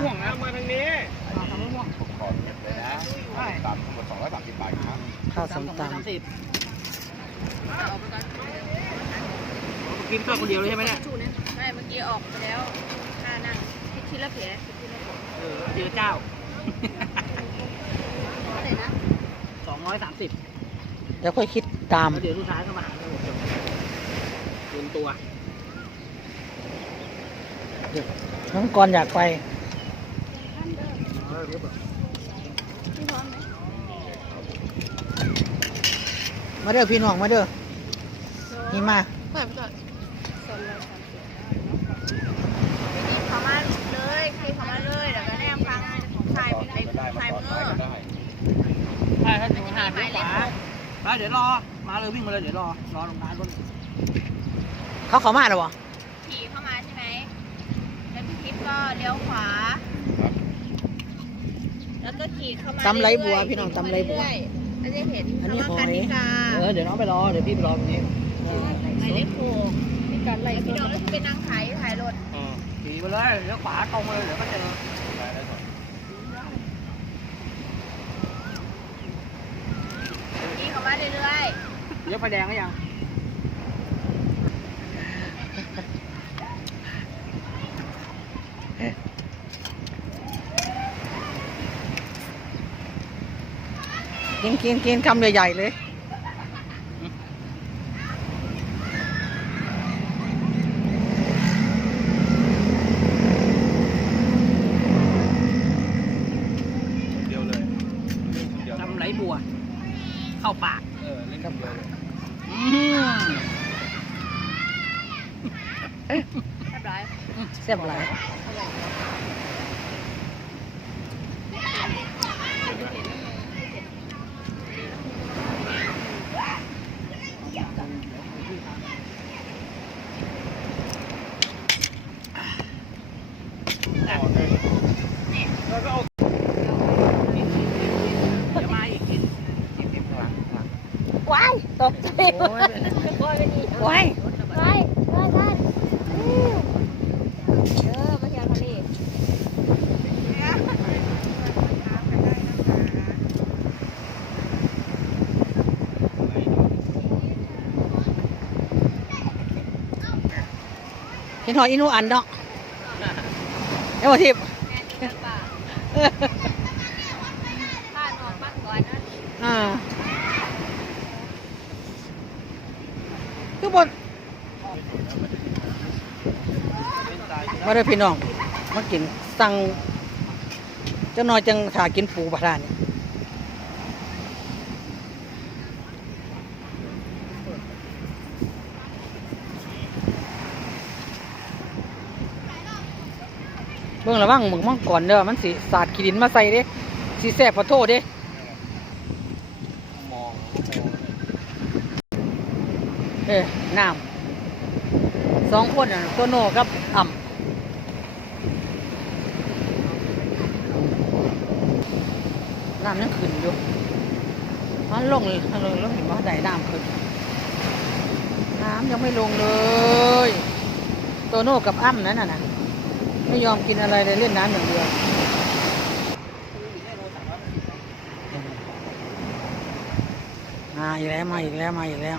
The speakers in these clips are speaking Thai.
ม่วงนะมาทางนี้ตำม่วงขอเก็บเลยนะตามทั้งหมดสองร้อยสามสิบบาทครับข้าวส้มตสิบกินข้าวคนเดียวเลยใช่ไหมเนี่ยไม่เมื่อกี้ออกไปแล้วค่านั่งคิดชิ้นละเพียคิดชิ้นละเพียเออเจอเจ้าเท่าไหร่นะสองร้อยสามสิบำเดี๋ยวค่อยคิดตามแล้วเดี๋ยวลูกค้าก็มาหาเรารวมตัวน้องกรณ์อยากไปพี่พร้อ มไหมมาเด้อพี่น้องมาเด้อนี่มาเปิดก่อนสองร้อยสามสิบเข้ามาเลยใครเข้ามาเลยเดี๋ยวก็แนมฟังใครเป็นใครก็ได้มาใครต่อเมื่ท้ายอก็ได้ใช่ถ้าถึงหาดขวาไปเดี๋ยวรอ มาเลยวิ่งมาเลยเดี๋ยวรอ รอลงน้ำก็เขาเขามาแล้ววะขี่เข้ามาใช่ไหมแล้วพี่ทิพย์ก็เลี้ยวขวาแล้ว ก็ขี่เข้ามาตำไรบัวเรื่อยๆพี่น้องตำไรบัวเรื่อยๆแล้วจะเห็นอันนี้คำว่าหอยกันนิกาเออเดี๋ยวน้องไปรอเดี๋ยวพี่ไปรอตรงนี้หมายเลขหกมีการไล่พี่น้องแล้วจะเป็นนางขายถ่ายรถขี่ไปเลยเดี๋ยวขวาตรงเลยเดี๋ยวก็เจอได้ได้สองขี่เข้ามาเรื่อยเดี๋ยวไฟแดงก็ยัง กินกินกินคำใหญ่ ๆ เลย เดียวเลยเดียวทำไรบัว เข้าปาก เออ เล่นกับเดียวเลยอืมๆเรียบร้อยแซ่บหลาย ต่อเลยแล้วก็เอา เดี๋ยวมาอีกกิน จิ้มจิ้มข้างหลังข้างหลัง ว้าย ตกใจโอ้ยโอ้ยเป็นอีโอ้ยไปเลิกกันเออมาเที่ยวทะเลเห็นหอยอินูอันเนาะเอ้วทิพย์แม่ที่เดินป่าบ้านออกบ้านก่อนนะอ่า คือบนมาเด้อพี่น้องมากินสั่งจ้าน้อยจังถากินปูประทานนี่เบิ่งระวังมึกมังก่อนเด้อมันสิสาดขีดินมาใส่เด้สิแสบขอโทษเด้มอง เออน้ำสองคนตัวโนกับอ่ำน้ำยังขึ้นอยู่มันลงเลยลงล้วเห็นว่าได้น้ำขึ้นน้ำยังไม่ลงเลย ตัวโนกับอ้ำนั่นน่ะนะไม่ยอมกินอะไรเลยเล่นน้ำอย่างเดียวมาอีกแล้วมาอีกแล้วมาอีกแล้ว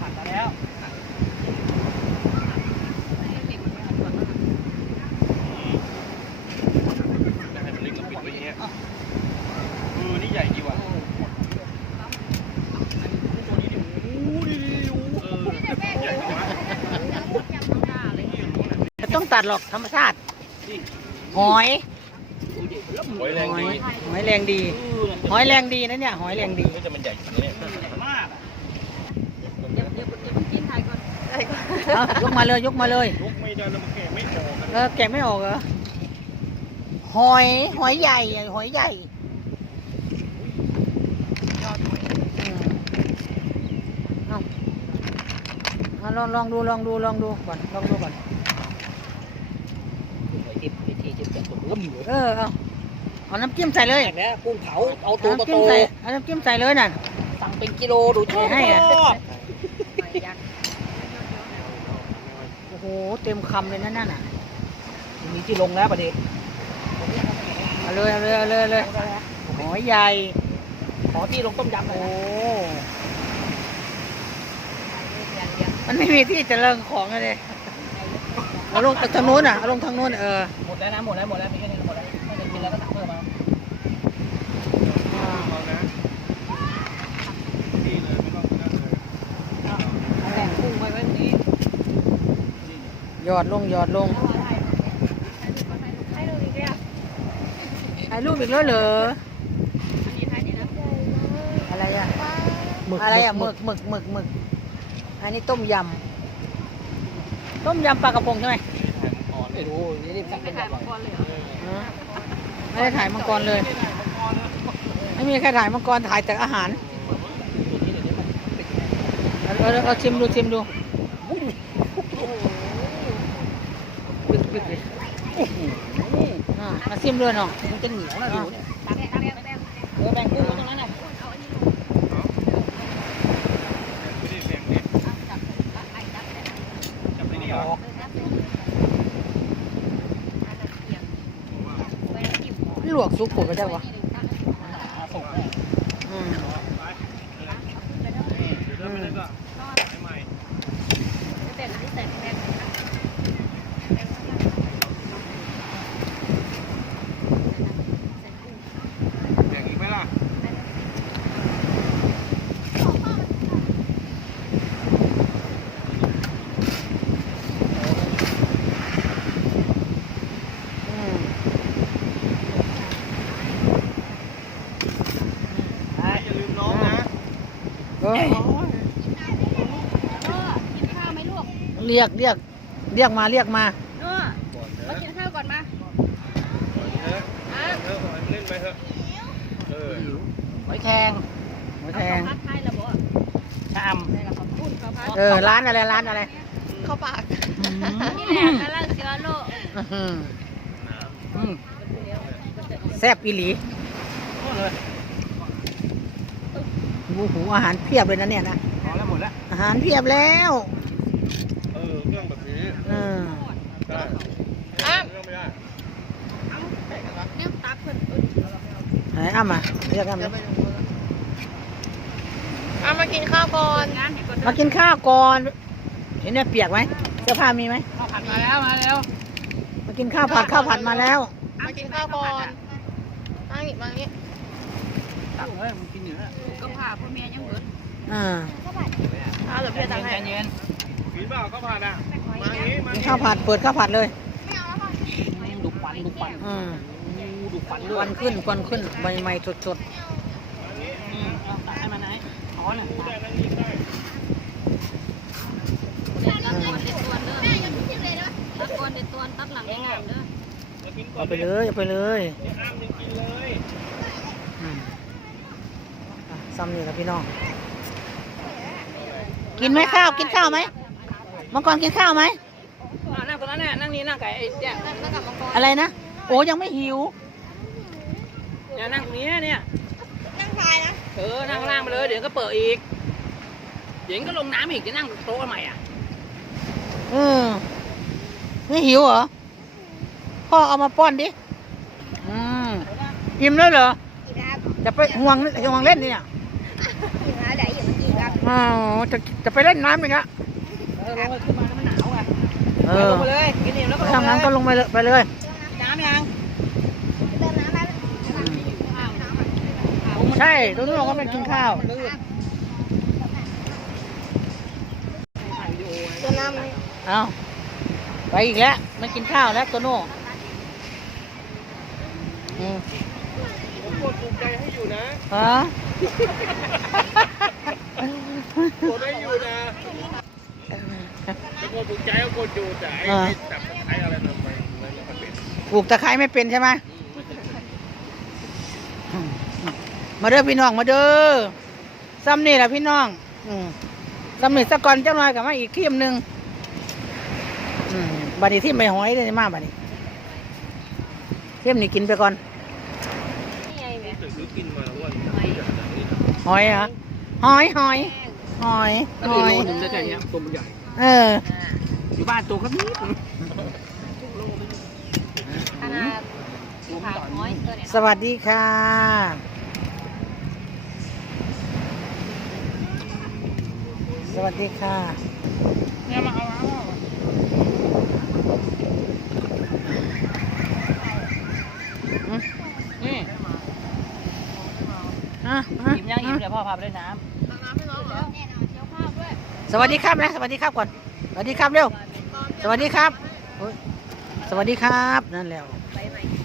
ผ่านมาแล้ว ได้ให้มันเล็กแล้วปิดไว้อย่างเงี้ยเออนี่ใหญ่ดีว่ะ ไม่ ต้องตัดหรอกธรรมชาติหอยโอ้ยแรงดีหอยแรงดี หอยแรงดีนะเนี่ย หอยแรงดีก็จะมันใหญ่จริงนะเนี่ยมากเอายกมาเลยยกมาเลย ลุกไม่ได้แล้วมันแกะไม่ออกเออแกะไม่ออกเหรอ หอย หอยใหญ่อะหอยใหญ่อืมเอาเอาลองลองดูลองดูลองดูก่อนลองดูก่อน ไอ้ทิพย์ไอ้ทีจะจับตัว ล้มเออเอาเอาเอน้ำจิ้มใส่เลยแตกแล้วกุ้งเผาเอาตัวโตจิ้มใส่เอาน้ำจิ้มใส่เลยน่ะสั่งเป็นกิโลดูชอบให้อะโอ้โหเต็มคำเลยนั่นน่ะมีที่ลงแล้วประเดี๋ยวเอาเลยเอาเลยเอาเลยเลยหอยใหญ่ขอที่ลงต้มยำหน่อยโอ้นะมันไม่มีที่จะเริงของเลยเอาลงทางโน้นอะเอาลงทางโน้นเออ ดแล้วนะหมดแล้วหมดแล้วมีแค่นี้หมดแล้วไม่ได้กินแล้วก็สั่งเพิ่มมาเอานะดีเลยไม่ต้องนั่นเลยเอาแหล่งกุ้งไว้ไว้ตรงนี้หยอดลงหยอดลงถ่ายรูปอีกแล้วเหรออะไรอะหมึกอะไรอะหมึกหมึกหมึกหมึกอันนี้ต้มยำต้มยำปลากระพงใช่ไหม ไม่รู้นี่รีบสั่งต้มยำก่อนฮะไม่ได้ถ่ายมังกรเลย ไม่มีใครถ่ายมังกรถ่ายแต่อาหารเอาเอาเอาชิมดูชิมดูปึ๊กปึ๊กเลยอะมาชิมด้วยเนาะมันจะเหนียวนะดูเนี่ยเออแบ่งกุ้งตรงนั้นน่ะไม่ได้แบ่งเนี่ยจับไปนี่หรอ ลวกซุปผมก็ได้วะอ่าส่งแน่อืม เดี๋ยวไม่ได้ก็ใหม่ แบ่งอีกไหมล่ะ อืม อย่าลืมน้องนะ เออกินข้าวไหมลูกเรียกเรียกเรียกมาเรียกมาเนาะมากินข้าวก่อนมาเออเออเล่นไปเถอะเออหอยแครงหมูแทงพัดไทยละบ่ชะอำได้ละครับพูดกับพัดเออร้านอะไรร้านอะไรเข้าปากอืมนี่แหละกำลังเชื้อโรคอื้อหืออืมแซ่บอีหลี โอ้เลยโอ้โหอาหารเพียบเลยนะเนี่ยนะพอแล้วหมดแล้วอาหารเพียบแล้วเออเครื่องแบบนี้เออได้อ้ามเครื่องไม่ได้เนี่ยตักเพิ่นไหนอ้ำมาเรียกอ้ำเลยเอามากินข้าวก่อนงานเห็นก่อนมากินข้าวก่อนเห็นเนี่ยเปียกไหมเสื้อผ้ามีไหมข้าวผัดมาแล้วมาแล้วมากินข้าวผัดข้าวผัดมาแล้วมากินข้าวก่อนมานี่มานี่ตักเลยมึงกินอยู่นะ ก็ผ่าพ่อเมียยังเบิดอ่าเอาเดี๋ยวใจพี่จะตักเย็นให้ใจเย็นกินเปล่าข้าวผัดอะมางี้มากินงี้ข้าวผัดเปิดข้าวผัดเลยดูควันดูควันอืมดูควันคด้ววัยนขึ้นควันขึ้นใบใหม่สดอืมเอาตักให้มันไหนช้อนอะได้นั่งนี่ได้ตะโกนเด็ดตัวตัดหลังให้งามเด้อจะกินๆก่อเอานไปเลยเอาไปเลย เดี๋ยวอ้ามยังกินเลย อืมอะ ซ้ำนี่ครับพี่น้อง กินไหมข้าว กินข้าวไหมมังกรกินข้าวไหมอ่านั่งตรงนั้นน่ะนั่งนี่นั่งไก่ไอ้เนี่ยแล้วกับมังกรอะไรนะ โอ้ยังไม่หิวเนี่ยนั่งตรงนี้เนี่ยนั่งทายนะเออนั่งข้างล่างไปเลยเดี๋ยวก็เปิดอีกเดี๋ยวก็ลงน้ำอีกจะนั่งโต๊ะทำไมอะเออไม่หิวเหรอพ่อเอามาป้อนดิอืมอิ่มแล้วเหรอกินครับจะไปห่วงห่วงเล่นนี่เนี่ย กินแล้วเดี๋ยวอย่ามากินครับอ๋อจะจะไปเล่นน้ำอีกอะเออลงไปขึ้นมาแล้วมันหนาวอะเอไปอลงไปเลยกินอิ่มแล้วก็ลงทางไปนั้นก็เลยลงไปเลยไปเลย น้ำยังเติมน้ำไหมใช่ตรงนู้นเราก็ไปกินข้าวลื่นเติมน้ำไหมเอาไปอีกแล้วไม่กินข้าวแล้วโตัวโน่อืมผม กดถูกใจให้อยู่นะฮะกดให้อยู่นะถ้ากดถูกใจก็กดอยู่แต่ไอ้ไอ้จับไอ้อะไรทำไมมันไม่ค่อยเป็นปลูกตะไคร้ไม่เป็นใช่ไหมอืมมาเด้อพี่น้องมาเด้อซ้ำนี่แหละพี่น้อง อืมซ้ำนี่สะก่อนเจ้าหน่อยกับมาอีกทีมหนึ่งอืมบัดนี้ที่ไม่หอยเลยมาบัดนี้ทีมนี่กินไปก่อน กินมาแล้ววัน หอยเหรอหอยหอยหอยก็หคืออยโลนึงได้แค่เนี้ยตัวมันใหญ่ เออ อยู่บ้านตัวก็นิดนึงขนาดขาวน้อยตัวเนี่ยสวัสดีค่ะ สวัสดีค่ะ เนี่ยมาเอาแล้วนี่ อะอะ อิ่ม ยังอิ่มเดี๋ยวพ่อพาไปเล่นน้สวัสดีครับนะสวัสดีครับก่อน สวัสดีครับเร็ว สวัสดีครับโอ๊ยสวัสดีครับนั่นแล้วไป